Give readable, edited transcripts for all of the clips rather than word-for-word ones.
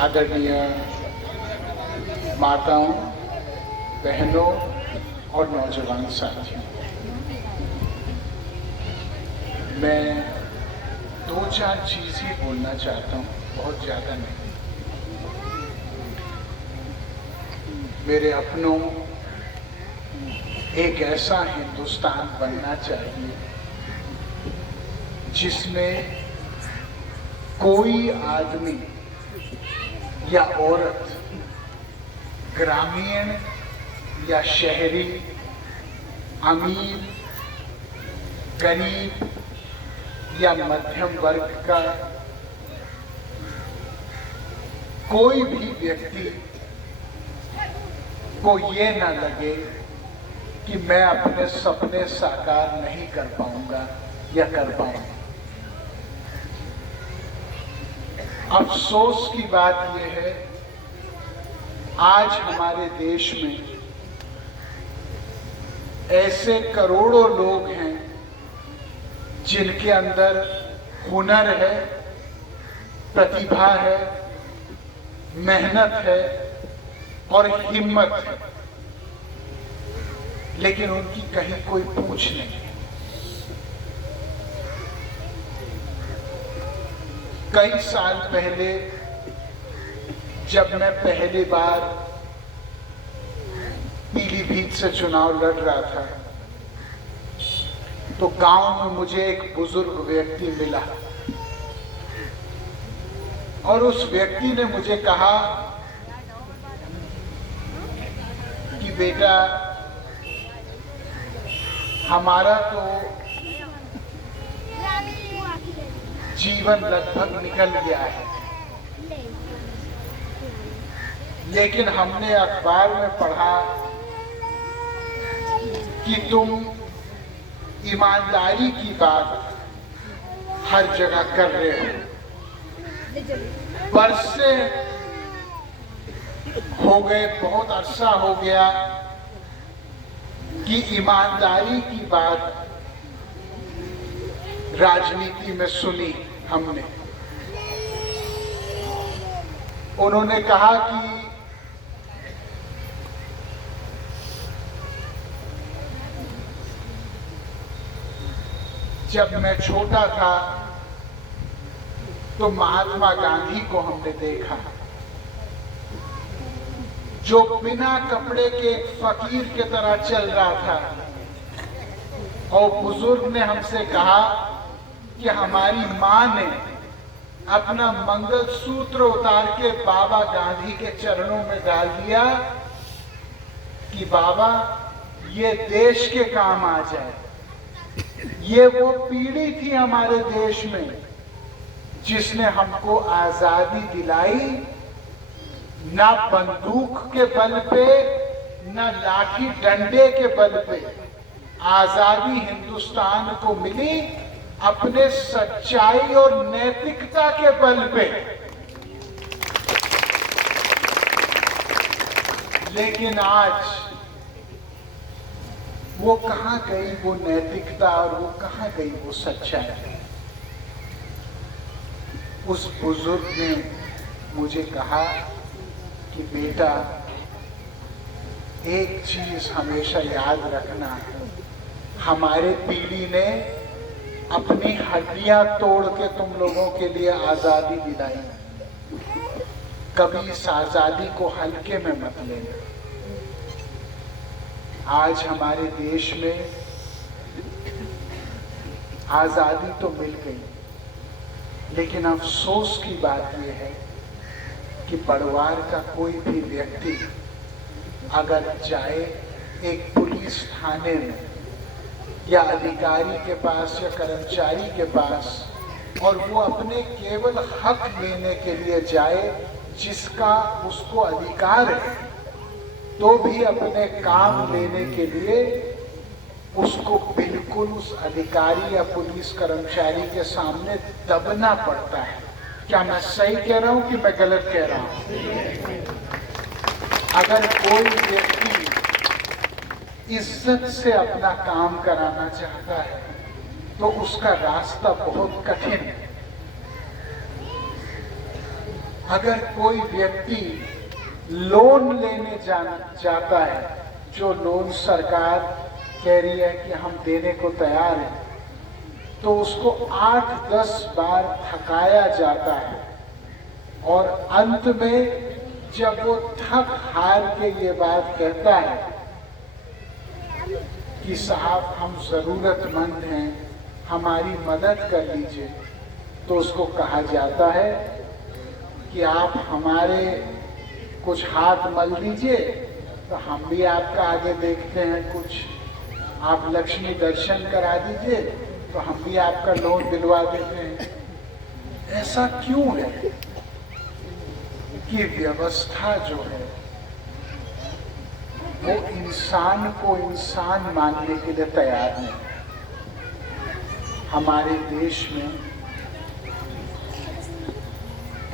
आदरणीय माताओं, बहनों और नौजवान साथियों, मैं दो चार चीज़ ही बोलना चाहता हूँ, बहुत ज़्यादा नहीं। मेरे अपनों, एक ऐसा हिंदुस्तान बनना चाहिए जिसमें कोई आदमी या औरत ग्रामीण या शहरी, अमीर, गरीब या मध्यम वर्ग का कोई भी व्यक्ति को ये न लगे कि मैं अपने सपने साकार नहीं कर पाऊंगा या कर पाऊंगा। अफसोस की बात यह है, आज हमारे देश में ऐसे करोड़ों लोग हैं जिनके अंदर हुनर है, प्रतिभा है, मेहनत है और हिम्मत है, लेकिन उनकी कहीं कोई पूछ नहीं। कई साल पहले जब मैं पहली बार पीलीभीत से चुनाव लड़ रहा था, तो गांव में मुझे एक बुजुर्ग व्यक्ति मिला और उस व्यक्ति ने मुझे कहा कि बेटा, हमारा तो जीवन लगभग निकल गया है, लेकिन हमने अखबार में पढ़ा कि तुम ईमानदारी की बात हर जगह कर रहे हो। बरसे हो गए, बहुत अरसा हो गया कि ईमानदारी की बात राजनीति में सुनी हमने। उन्होंने कहा कि जब मैं छोटा था तो महात्मा गांधी को हमने देखा, जो बिना कपड़े के एक फकीर की तरह चल रहा था, और बुजुर्ग ने हमसे कहा कि हमारी मां ने अपना मंगलसूत्र उतार के बाबा गांधी के चरणों में डाल दिया कि बाबा, ये देश के काम आ जाए। ये वो पीढ़ी थी हमारे देश में जिसने हमको आजादी दिलाई, ना बंदूक के बल पे, ना लाठी डंडे के बल पे। आजादी हिंदुस्तान को मिली अपने सच्चाई और नैतिकता के बल पे। लेकिन आज वो कहां गई वो नैतिकता, और वो कहां गई वो सच्चाई। उस बुजुर्ग ने मुझे कहा कि बेटा, एक चीज हमेशा याद रखना, हमारे पीढ़ी ने अपनी हड्डियां तोड़ के तुम लोगों के लिए आजादी दिलाई। कभी इस आजादी को हल्के में मत लेना। आज हमारे देश में आजादी तो मिल गई, लेकिन अफसोस की बात यह है कि परिवार का कोई भी व्यक्ति अगर जाए एक पुलिस थाने में या अधिकारी के पास या कर्मचारी के पास, और वो अपने केवल हक लेने के लिए जाए जिसका उसको अधिकार है, तो भी अपने काम लेने के लिए उसको बिल्कुल उस अधिकारी या पुलिस कर्मचारी के सामने दबना पड़ता है। क्या मैं सही कह रहा हूं कि मैं गलत कह रहा हूं? अगर कोई व्यक्ति इज्जत से अपना काम कराना चाहता है तो उसका रास्ता बहुत कठिन है। अगर कोई व्यक्ति लोन लेने जाता है, जो लोन सरकार कह रही है कि हम देने को तैयार हैं, तो उसको 8-10 बार थकाया जाता है और अंत में जब वो थक हार के ये बात कहता है कि साहब हम जरूरतमंद हैं, हमारी मदद कर लीजिए, तो उसको कहा जाता है कि आप हमारे कुछ हाथ मल दीजिए तो हम भी आपका आगे देखते हैं, कुछ आप लक्ष्मी दर्शन करा दीजिए तो हम भी आपका लोन दिलवा देते हैं। ऐसा क्यों है कि व्यवस्था जो है वो इंसान को इंसान मानने के लिए तैयार नहीं। हमारे देश में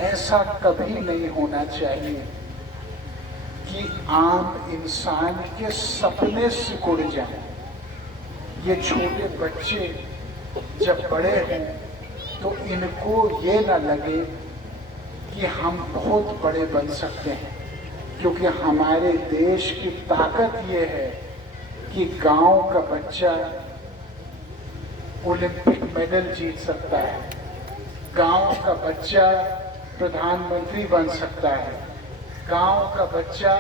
ऐसा कभी नहीं होना चाहिए कि आम इंसान के सपने सिकुड़ जाएं। ये छोटे बच्चे जब बड़े हों तो इनको ये ना लगे कि हम बहुत बड़े बन सकते हैं, क्योंकि हमारे देश की ताकत ये है कि गांव का बच्चा ओलंपिक मेडल जीत सकता है, गांव का बच्चा प्रधानमंत्री बन सकता है, गांव का बच्चा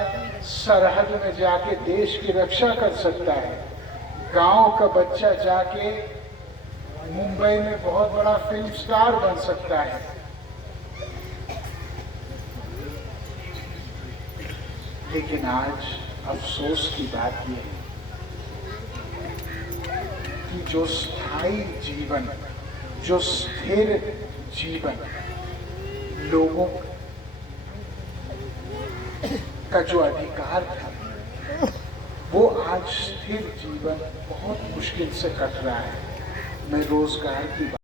सरहद में जाके देश की रक्षा कर सकता है, गांव का बच्चा जाके मुंबई में बहुत बड़ा फिल्म स्टार बन सकता है। लेकिन आज अफसोस की बात यह है कि जो स्थायी जीवन, जो स्थिर जीवन लोगों का जो अधिकार था, वो आज स्थिर जीवन बहुत मुश्किल से कट रहा है। मैं रोजगार की